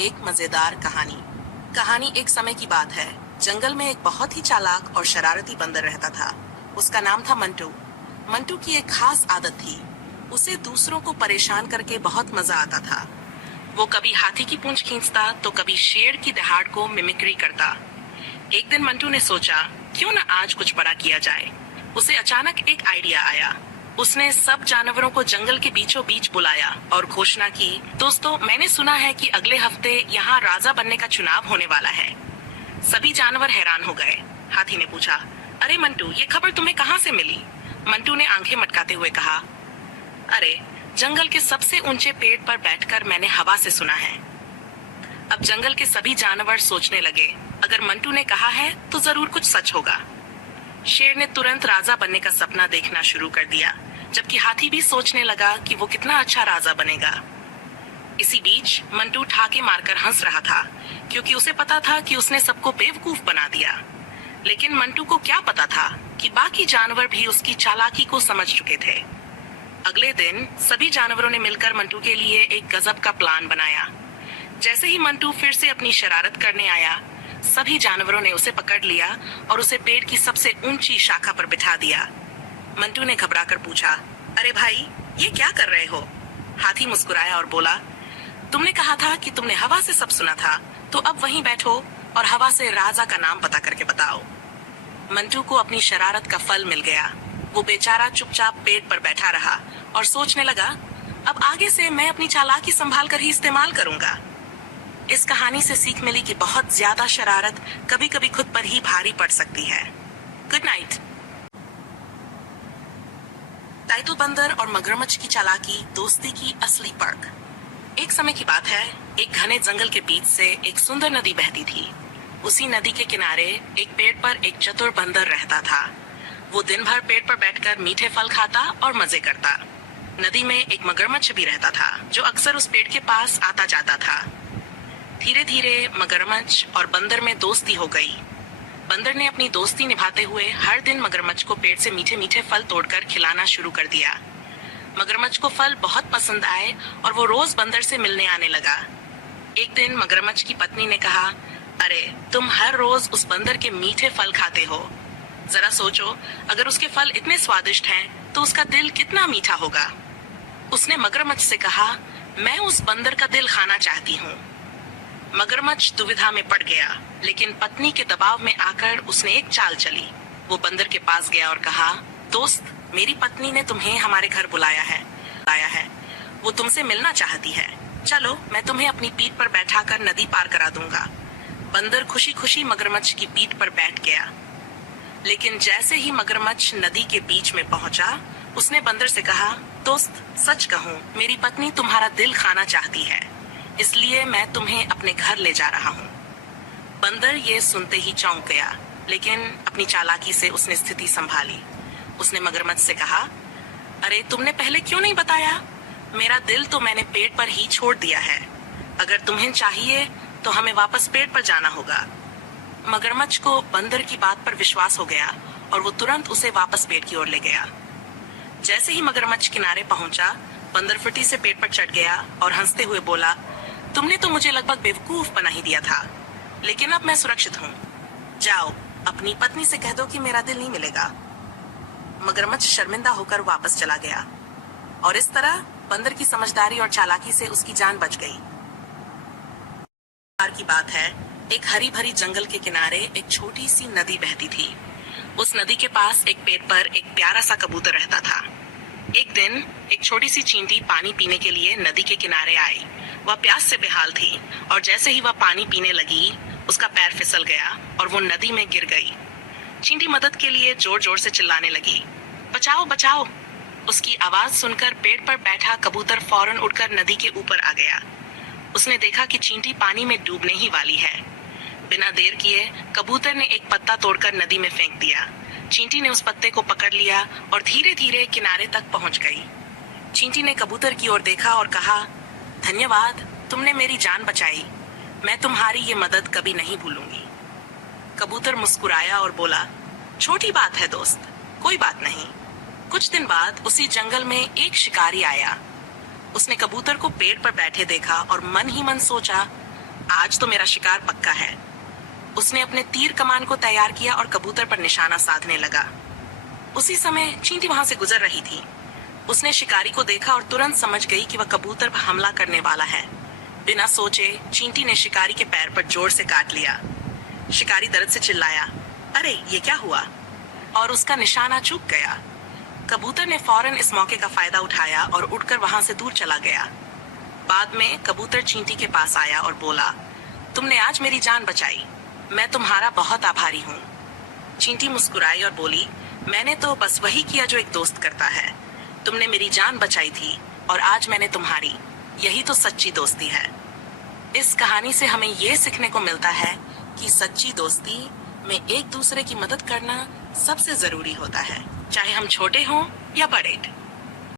एक मजेदार कहानी। कहानी एक समय की बात है। जंगल में एक बहुत ही चालाक और शरारती बंदर रहता था। उसका नाम था मंटू। मंटू की एक खास आदत थी। उसे दूसरों को परेशान करके बहुत मजा आता था। वो कभी हाथी की पूंछ खींचता तो कभी शेर की दहाड़ को मिमिक्री करता। एक दिन मंटू ने सोचा, क्यों न आज कुछ बड़ा किया जाए। उसे अचानक एक आइडिया आया। उसने सब जानवरों को जंगल के बीचों बीच बुलाया और घोषणा की, दोस्तों, मैंने सुना है कि अगले हफ्ते यहाँ राजा बनने का चुनाव होने वाला है। सभी जानवर हैरान हो गए। हाथी ने पूछा, अरे मंटू, ये खबर तुम्हें कहाँ से मिली? मंटू ने आंखें मटकाते हुए कहा, अरे, जंगल के सबसे ऊंचे पेड़ पर बैठकर मैंने हवा से सुना है। अब जंगल के सभी जानवर सोचने लगे, अगर मंटू ने कहा है तो जरूर कुछ सच होगा। शेर ने तुरंत राजा बनने का सपना देखना शुरू कर दिया, जबकि हाथी भी सोचने लगा कि वो कितना अच्छा राजा बनेगा। इसी बीच मंटू ठाके मारकर हंस रहा था, क्योंकि उसे पता था कि उसने सबको बेवकूफ बना दिया। लेकिन मंटू को क्या पता था कि बाकी जानवर भी उसकी चालाकी को समझ चुके थे। अगले दिन सभी जानवरों ने मिलकर मंटू के लिए एक गजब का प्लान बनाया। जैसे ही मंटू फिर से अपनी शरारत करने आया, सभी जानवरों ने उसे पकड़ लिया और उसे पेड़ की सबसे ऊंची शाखा पर बिठा दिया। मंटू ने घबराकर पूछा, अरे भाई, ये क्या कर रहे हो? हाथी मुस्कुराया और बोला, तुमने कहा था कि तुमने हवा से सब सुना था, तो अब वहीं बैठो और हवा से राजा का नाम पता करके बताओ। मंटू को अपनी शरारत का फल मिल गया। वो बेचारा चुपचाप पेड़ पर बैठा रहा और सोचने लगा, अब आगे से मैं अपनी चालाकी संभाल कर ही इस्तेमाल करूंगा। इस कहानी से सीख मिली कि बहुत ज्यादा शरारत कभी कभी खुद पर ही भारी पड़ सकती है। Good night. टाइटल, बंदर और मगरमच्छ की चालाकी, दोस्ती की असली पर्क। एक समय की बात है, एक घने जंगल के बीच से एक सुंदर नदी बहती थी। उसी नदी के किनारे एक पेड़ पर एक चतुर बंदर रहता था। वो दिन भर पेड़ पर बैठकर मीठे फल खाता और मजे करता। नदी में एक मगरमच्छ भी रहता था, जो अक्सर उस पेड़ के पास आता जाता था। धीरे धीरे मगरमच्छ और बंदर में दोस्ती हो गई। बंदर ने अपनी दोस्ती निभाते हुए हर दिन मगरमच्छ को पेड़ से मीठे मीठे फल तोड़कर खिलाना शुरू कर दिया। मगरमच्छ को फल बहुत पसंद आए और वो रोज बंदर से मिलने आने लगा। एक दिन मगरमच्छ की पत्नी ने कहा, अरे, तुम हर रोज उस बंदर के मीठे फल खाते हो। जरा सोचो, अगर उसके फल इतने स्वादिष्ट हैं, तो उसका दिल कितना मीठा होगा। उसने मगरमच्छ से कहा, मैं उस बंदर का दिल खाना चाहती हूँ। मगरमच्छ दुविधा में पड़ गया, लेकिन पत्नी के दबाव में आकर उसने एक चाल चली। वो बंदर के पास गया और कहा, दोस्त, मेरी पत्नी ने तुम्हें हमारे घर बुलाया है। वो तुमसे मिलना चाहती है। चलो, मैं तुम्हें अपनी पीठ पर बैठाकर नदी पार करा दूंगा। बंदर खुशी खुशी मगरमच्छ की पीठ पर बैठ गया। लेकिन जैसे ही मगरमच्छ नदी के बीच में पहुंचा, उसने बंदर से कहा, दोस्त, सच कहूँ, मेरी पत्नी तुम्हारा दिल खाना चाहती है, इसलिए मैं तुम्हें अपने घर ले जा रहा हूँ। बंदर ये सुनते ही चौंक गया, लेकिन अपनी चालाकी से उसने स्थिति संभाली। उसने मगरमच्छ से कहा, अरे, तुमने पहले क्यों नहीं बताया? मेरा दिल तो मैंने पेड़ पर ही छोड़ दिया है। अगर तुम्हें चाहिए तो हमें वापस पेड़ पर जाना होगा। मगरमच्छ को बंदर की बात पर विश्वास हो गया और वो तुरंत उसे वापस पेड़ की ओर ले गया। जैसे ही मगरमच्छ किनारे पहुंचा, बंदर फुर्ती से पेड़ पर चढ़ गया और हंसते हुए बोला, तुमने तो मुझे लगभग बेवकूफ बना ही दिया था, लेकिन अब मैं सुरक्षित हूँ। जाओ, अपनी पत्नी से कह दो कि मेरा दिल नहीं मिलेगा। मगरमच्छ शर्मिंदा होकर वापस चला गया और इस तरह बंदर की समझदारी और चालाकी से उसकी जान बच गई। की बात है, एक हरी भरी जंगल के किनारे एक छोटी सी नदी बहती थी। उस नदी के पास एक पेड़ पर एक प्यारा सा कबूतर रहता था। एक दिन एक छोटी सी चींटी पानी पीने के लिए नदी के किनारे आई। वह प्यास से बेहाल थी और जैसे ही वह पानी पीने लगी, उसका पैर फिसल गया और वो नदी में गिर गई। चींटी मदद के लिए जोर जोर से चिल्लाने लगी, बचाओ बचाओ। उसकी आवाज सुनकर पेड़ पर बैठा कबूतर फौरन उड़कर नदी के ऊपर आ गया। उसने देखा कि चींटी पानी में डूबने ही वाली है। बिना देर किए कबूतर ने एक पत्ता तोड़कर नदी में फेंक दिया। चींटी ने उस पत्ते को पकड़ लिया और धीरे धीरे किनारे तक पहुंच गई। चींटी ने कबूतर की ओर देखा और कहा, धन्यवाद, तुमने मेरी जान बचाई। मैं तुम्हारी ये मदद कभी नहीं भूलूंगी। कबूतर मुस्कुराया और बोला, छोटी बात है दोस्त, कोई बात नहीं। कुछ दिन बाद उसी जंगल में एक शिकारी आया। उसने कबूतर को पेड़ पर बैठे देखा और मन ही मन सोचा, आज तो मेरा शिकार पक्का है। उसने अपने तीर कमान को तैयार किया और कबूतर पर निशाना साधने लगा। उसी समय चींटी वहां से गुजर रही थी। उसने शिकारी को देखा और तुरंत समझ गई कि वह कबूतर पर हमला करने वाला है। बिना सोचे चींटी ने शिकारी के पैर पर जोर से काट लिया। शिकारी दर्द से चिल्लाया, अरे ये क्या हुआ? और उसका निशाना चूक गया। कबूतर ने फौरन इस मौके का फायदा उठाया और उड़कर वहां से दूर चला गया। बाद में कबूतर चींटी के पास आया और बोला, तुमने आज मेरी जान बचाई, मैं तुम्हारा बहुत आभारी हूँ। चींटी मुस्कुराई और बोली, मैंने तो बस वही किया जो एक दोस्त करता है। तुमने मेरी जान बचाई थी और आज मैंने तुम्हारी। यही तो सच्ची दोस्ती है। इस कहानी से हमें ये सीखने को मिलता है कि सच्ची दोस्ती में एक दूसरे की मदद करना सबसे जरूरी होता है, चाहे हम छोटे हों या बड़े।